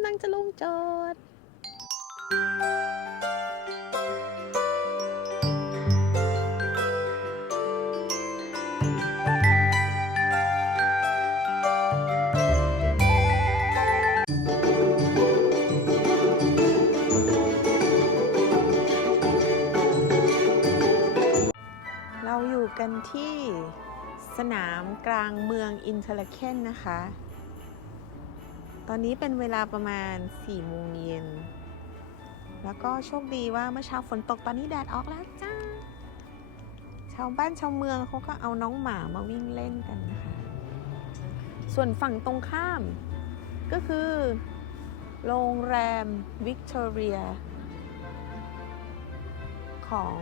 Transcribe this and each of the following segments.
ำลังจะลงจอดเราอยู่กันที่สนามกลางเมืองอินเทอร์เคนนะคะ ตอนนี้เป็นเวลาประมาณ4โมงเย็น แล้วก็โชคดีว่าเมื่อเช้าฝนตกตอนนี้แดดออกแล้วจ้า ชาวบ้านชาวเมืองเขาก็เอาน้องหมามาวิ่งเล่นกันนะคะ ส่วนฝั่งตรงข้าม ก็คือ โรงแรมวิกตอเรีย ของ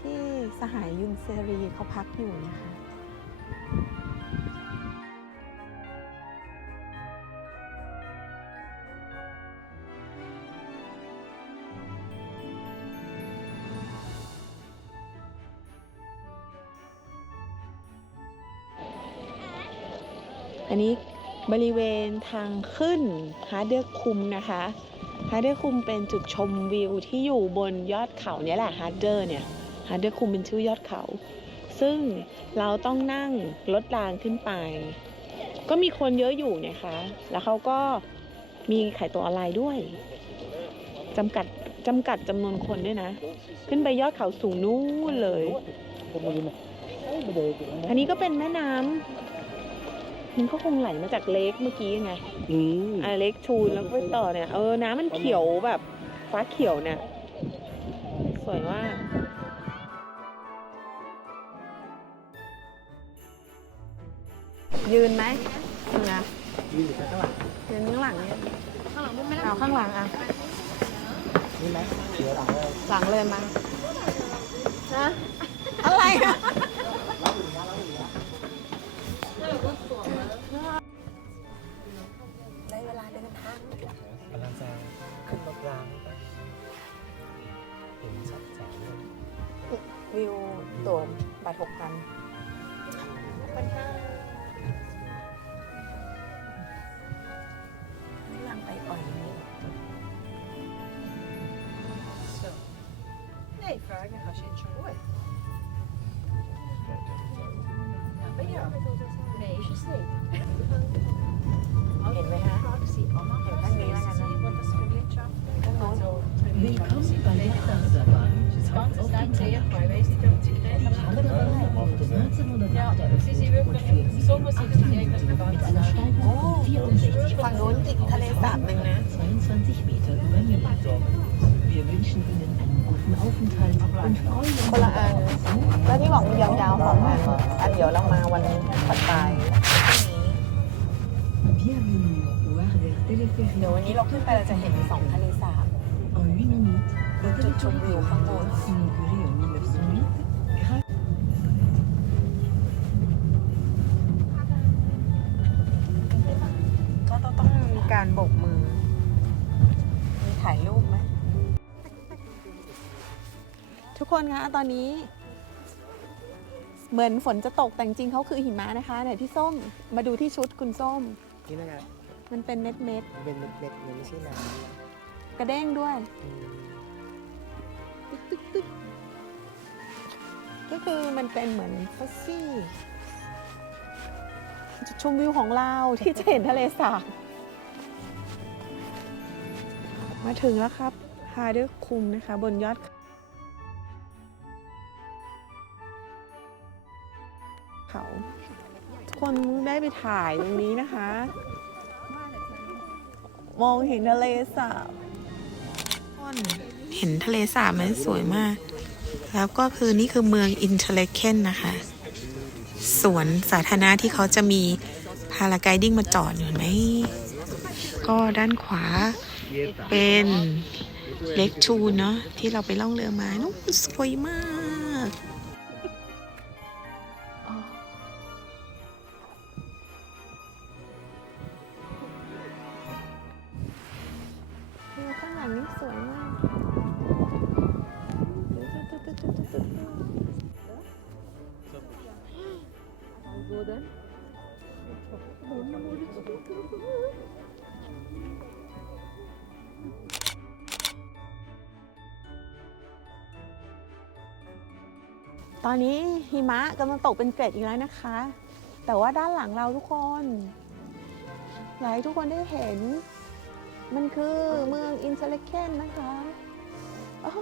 ที่สหายยุนเซรีเขาพักอยู่นะคะ อันนี้บริเวณทางขึ้นฮาร์เดอร์คุมนะคะฮาร์เดอร์คุมเป็นจุดชมวิวที่อยู่บนยอดเขาเนี่ยแหละฮาร์เดอร์เนี่ยฮาร์เดอร์คุมเป็นชื่อยอดเขา ซึ่งเราต้องนั่งรถรางขึ้นไป ก็มีคนเยอะอยู่นะคะ แล้วเขาก็มีขายตัวออนไลน์ด้วยจำกัดจำกัดจำนวนคนด้วยนะ ขึ้นไปยอดเขาสูงนู้นเลย อันนี้ก็เป็นแม่น้ำ มันก็คงไหลมาจากเลคเมื่อกี้ไงอืมอ่าเลคชูนแล้วก็ไปต่อเนี่ยเออน้ำมันเขียวแบบฟ้าเขียวเนี่ย สวยมากยืนไหมยังไงยืนอยู่ข้างหลังยืนข้างหลังเนี่ยข้างหลังมันไม่ได้เอาข้างหลังอะนี่ไหมเดี๋ยวหลังเลยหลังเลยมาฮะอะไรอะ เห็นชัดแจ๋วเลยวิวตัวบาทหกพันห ฝั่งโน้นติดทะเลสาบหนึ่งนะ Wir wünschen Ihnen einen guten Aufenthalt und freuen คนละอันแล้วที่บอกมันยาวๆสองอันอันเดี๋ยวเรามาวันถัดไป Bienvenue au Harder เดี๋ยว Téléphérique. วันนี้เราขึ้นไปเราจะเห็นสองทะเลสาบ En 8 minutes, le Tout au téléphérique bout, Harder, en haut. inauguré en 1908, grâce ก็ต้องต้องมีการโบกมือ มีถ่ายรูปไหม ทุกคนคะตอนนี้ เหมือนฝนจะตกแต่จริงๆเขาคือหิมะนะคะไหนพี่ส้มมาดูที่ชุดคุณส้ม นี่นะครับมันเป็นเม็ดเม็ดเป็นเม็ดๆมันไม่ใช่น้ำๆ กระเด้งด้วย ตึ๊กตึ๊กก็คือมันเป็นเหมือนฟอสซี่จุดชมวิวของเราที่จะเห็นทะเลสาบมาถึงแล้วครับฮาดอร์คุมนะคะ บนยอดเขาทุกคนได้ไปถ่ายตรงนี้นะคะ มองเห็นทะเลสาบ เห็นทะเลสาบมันสวยมาก แล้วก็คือนี่คือเมืองอินเทเลเคนนะคะ สวนสาธารณะที่เขาจะมีพาราไกดิ้งมาจอดอยู่เห็นไหม ก็ด้านขวาเป็นเล็กชูนเนาะที่เราไปล่องเรือมานู้นสวยมาก ตอนนี้หิมะกำลังตกเป็นเกล็ดอีกแล้วนะคะ แต่ว่าด้านหลังเราทุกคนอยากให้ทุกคนได้เห็น มันคือเมืองอินเทอร์เลเคนนะคะอ้าว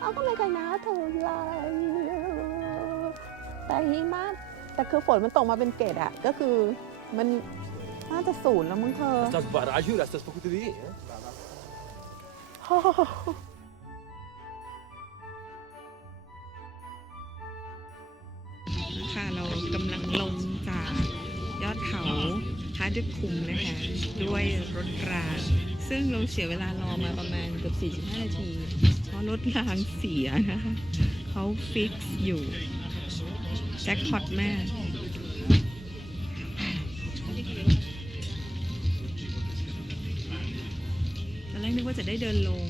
เอาก็ไม่ไกลนะเท่าไหรแต่หิมะแต่คือฝนมันตกมาเป็นเกล็ดอะก็คือมันน่าจะศูนย์แล้วมั้งเธอ ฮาร์ดคุมนะคะด้วยรถราง ซึ่งเราเสียเวลารอมาประมาณเกือบ45 นาที เพราะรถรางเสียนะคะเขาฟิกซ์อยู่ แจ็คพอตมากตอนแรกนึกว่าจะได้เดินลง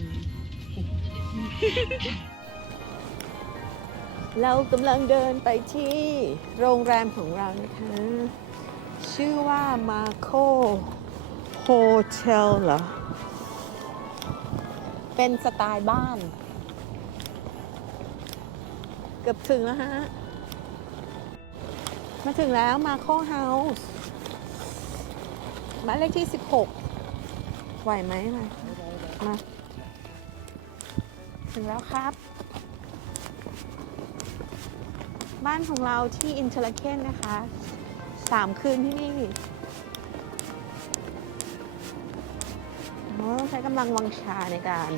เรากำลังเดินไปที่โรงแรมของเรานะคะ ชื่อว่ามาโคโฮเทลเหรอ เป็นสไตล์บ้าน เกือบถึงแล้วฮะ มาถึงแล้วมาโคเฮาส์หมายเลขที่ 16 ไหวไหมมามา ถึงแล้วครับ บ้านของเราที่อินเทอร์เคนนะคะ สามคืนที่นี่ต้องใช้กำลังวังชาในการ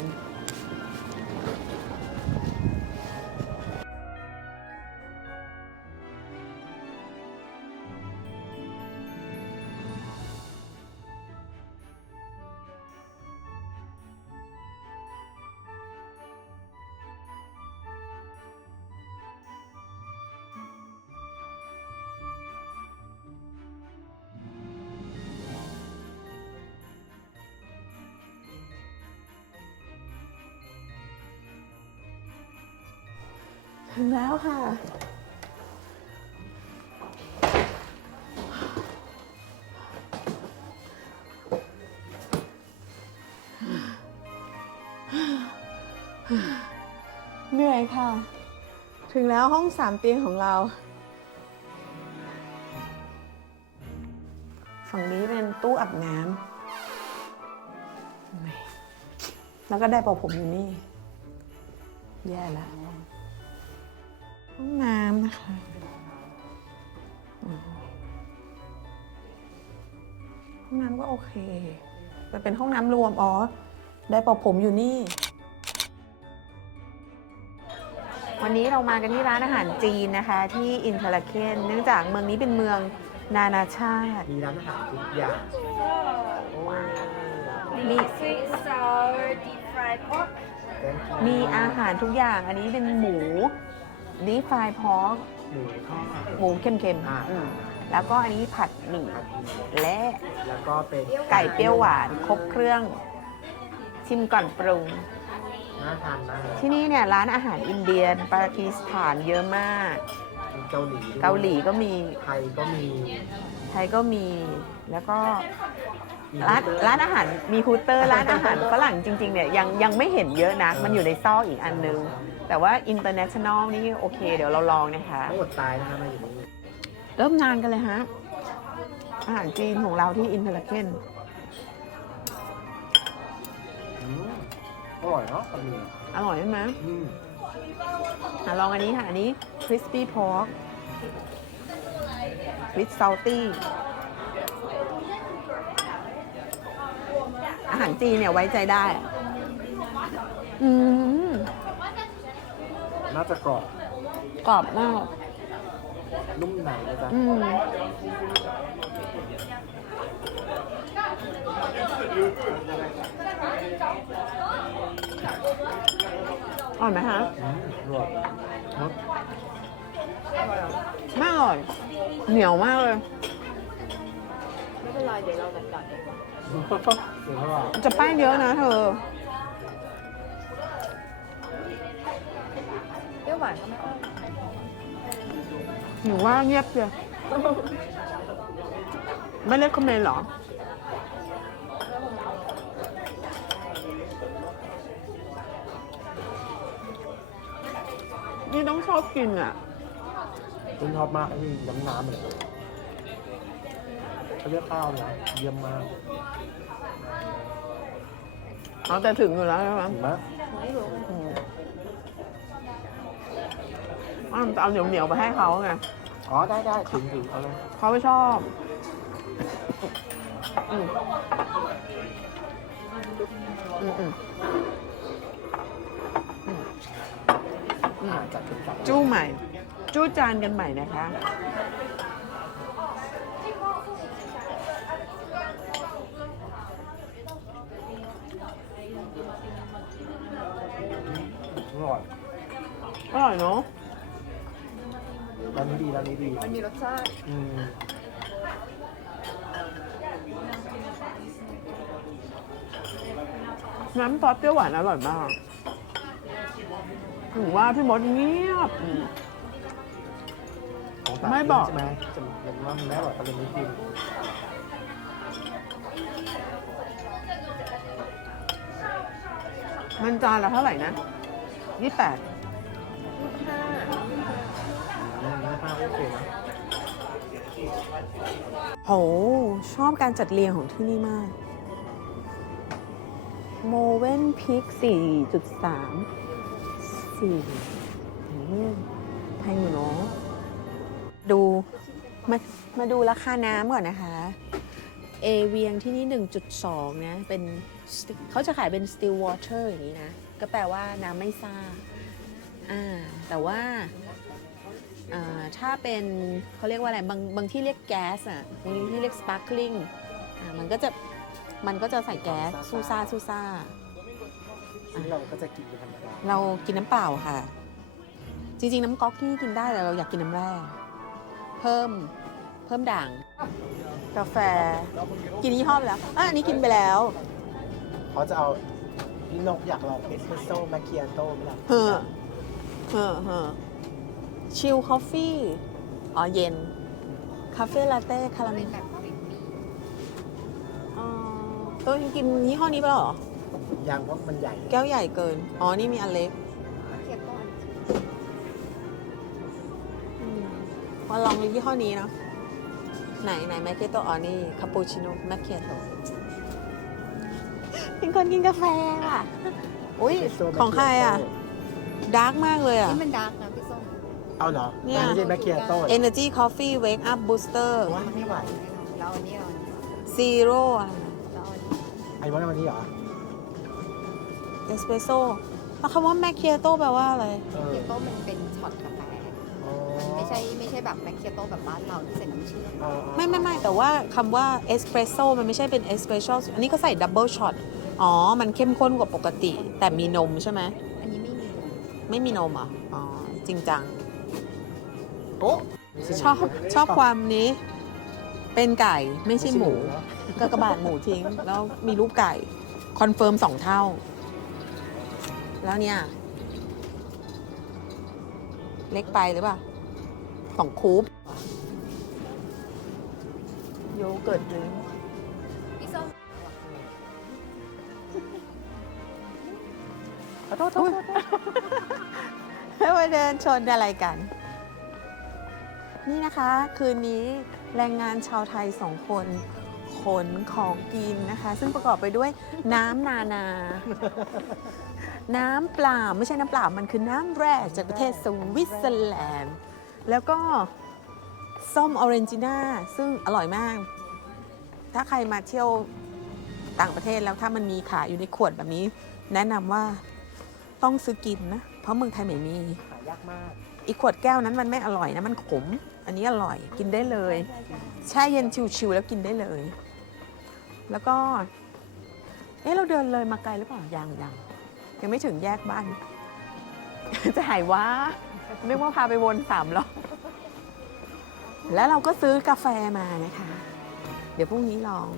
ถึงแล้วค่ะ เหนื่อยค่ะ ถึงแล้วห้องสามเตียงของเรา ฝั่งนี้เป็นตู้อาบน้ำแล้วก็ได้เป่าผมอยู่นี่ แย่แล้ว น้ำนะคะอืมห้องน้ำก็โอเคแต่เป็นห้องน้ำรวม อ๋อ ได้เป่าผมอยู่นี่ วันนี้เรามากันที่ร้านอาหารจีนนะคะ ที่อินเทอร์ลาเคน เนื่องจากเมืองนี้เป็นเมืองนานาชาติ มีร้านอาหารทุกอย่าง มี Sweet sour deep fried pork. มีอาหารทุกอย่าง อันนี้เป็นหมู ดีฟายพอกหมูทอดหมูเค็มอ่าๆอืมแล้วก็อันนี้ผัดหมี่และแล้วก็เป็นไก่เปรี้ยวหวานครบเครื่อง ชิมก่อนปรุง น่าทานมากที่นี่เนี่ยร้านอาหารอินเดียนปากีสถานเยอะมาก มีเกาหลีด้วยเกาหลีก็มี ไทยก็มีไทยก็มี แล้วก็มีร้านเตอร้านอาหารมีฮูเตอร์ร้านอาหารฝรั่งจริงๆเนี่ยยังยังไม่เห็นเยอะนะ มันอยู่ในซอกอีกอันนึง แต่ว่าอินเตอร์เนชั่นแนลนี่โอเค เดี๋ยวเราลองนะคะ ไม่อดตายนะคะมาอยู่นี่เริ่มงานกันเลยฮะ อาหารจีนของเราที่อินเทอร์เคนอืมอร่อยเนาะบะหมี่อร่อยใช่ไหมอืมอะลองอันนี้ค่ะ อันนี้ crispy pork with salty อาหารจีนเนี่ยไว้ใจได้ อืม น่าจะกรอบ กรอบมากนุ่มในนะจ๊ะอืมอร่อยไหมคะอืมรวมรสไม่อร่อย เหนียวมากเลย ไม่เป็นไรเดี๋ยวเราจัดการเอง เสียงอร่อยจะแป้งเยอะนะเธอ หวานก็ไม่ค่อยหนูว่าเงียบเลยไม่เล่นคอมเมนต์เหรออนี่ต้องชอบกินอะคุณชอบมากไอ้นี่น้ำน้ำเลยเขาเรียกข้าวนะเยี่ยมมากเอาแต่ถึงอยู่แล้วใช่ไหมถึงไหม อืม อ้าวจะเอาเหนียวเหนียวๆไปให้เขาไงอ๋อได้ได้ถึงถึงเอาเลยเขาไม่ชอบอืมอืมอืมอ่าจัดถึงจัดจู้ใหม่ จู้จานกันใหม่นะคะ อร่อยอร่อยเนาะ ร้านนี้ดีร้านนี้ดีมันมีรสชาติอืมน้ำซอสเปรี้ยวหวานอร่อยมากถึงว่าพี่มดเงียบอืมของต่างไม่บอก ใช่ไหมจะเห็นว่ามันไม่อร่อยก็เลยไม่กินมันจานละเท่าไหร่นะยี่แปด โอเคนะโหชอบการจัดเรียงของที่นี่มากโมเวนพิก4.3 4อืมแพงอยู่เนาะดู มามาดูราคาน้ำก่อนนะคะ เอเวียงที่นี่ 1.2 นะ เป็นเขาจะขายเป็น still water อย่างนี้นะ ก็แปลว่าน้ำไม่ซ่าอ่า แต่ว่า ถ้าเป็นเขาเรียกว่าอะไรบางบางที่เรียกแก๊สอะบางที่เรียก sparkling อ่ามันก็จะมันก็จะใส่แก๊สซูซ่าซูซ่าซึ่งเราก็จะกินเป็นธรรมดาเรากินน้ำเปล่าค่ะ จริง ๆ น้ำก๊อกนี่กินได้แต่เราอยากกินน้ำแร่เพิ่มเพิ่มด่าง กาแฟ กินยี่ห้อไปแล้วอะอันนี้กินไปแล้วเขาจะเอาพี่นกอยากลองเอสเปรสโซ่มาเคียโต้ไหมล่ะเฮอเฮอเฮอ ชิลคอฟฟี่อ๋อเย็น คาเฟ่ลาเต้คาราเมเป็นลแบบครีมมี่อ๋อเออกินยี่ห้อนี้ไปแล้วเหรอยังเพราะมันใหญ่แก้วใหญ่เกิน อ๋อ นี่มีอันเล็กเคียโต้อันอืมมาลองยี่ห้อนี้เนาะไหนไหนแมคเคโตอ๋อนี่คาปูชิโน่แมคเคโตเป็นคนกินกาแฟอะ อุ้ย ของใครอะ ดาร์กมากเลยอะ นี่มันดาร์กนะพี่ส้ม เอาเหรอเนี่ยไม่ใช่แมคเคียโต้ Energy Coffee Wake Up Booster ว่าไม่ไหวเราอันนี้เราอันนี้ Zero อะไรนะ เราอันนี้ไอ้วันวันนี้เหรอเอสเปรสโซ่แล้วคำว่าแมคเคโตแปลว่าอะไร เออเคียโต้มันเป็นช็อตกาแฟอ๋อมันไม่ใช่ไม่ใช่แบบแมคเคียโต้แบบบ้านเราที่ใส่น้ำเชื่อมอ๋อไม่ไม่ไม่แต่ว่าคำว่าเอสเปรสโซ่มันไม่ใช่เป็นเอสเปรสโซ่อันนี้ก็ใส่ดับเบิลช็อตอ๋อ มันเข้มข้นกว่าปกติ แต่มีนมใช่ไหม อันนี้ไม่มีเลยไม่มีนมเหรอะอ๋อ จริงจัง โอ๊ะชอบชอบความนี้ เป็นไก่ไม่ใช่หมูเนอะก็กระบาดหมูทิ้ง แล้วมีรูปไก่ คอนเฟิร์มสองเท่า แล้วเนี่ย เล็กไปหรือเปล่าสองคูปโยเกิร์ตดริงก์พี่ส้มขอโทษโทษแล้วไปเดินชนอะไรกัน นี่นะคะคืนนี้แรงงานชาวไทยสองคนขนของกินนะคะ ซึ่งประกอบไปด้วยน้ำนานา น้ำเปล่าไม่ใช่น้ำเปล่ามันคือน้ำแร่จากประเทศสวิตเซอร์แลนด์ แล้วก็ส้มออเรนจิน่าซึ่งอร่อยมาก ถ้าใครมาเที่ยวต่างประเทศแล้วถ้ามันมีขายอยู่ในขวดแบบนี้ แนะนำว่าต้องซื้อกินนะ เพราะเมืองไทยไม่มีายากมาก อีกขวดแก้วนั้นมันไม่อร่อยนะมันขม อันนี้อร่อยกินได้เลย แช่เย็นชิวๆแล้วกินได้เลย แล้วก็เอ๊ะเราเดินเลยมาไกลหรือเปล่ายังยังยังไม่ถึงแยกบ้าน จะหายว่านึกว่าพาไปวนสามรอบแล้วเราก็ซื้อกาแฟมานะคะ เดี๋ยวพรุ่งนี้ลอง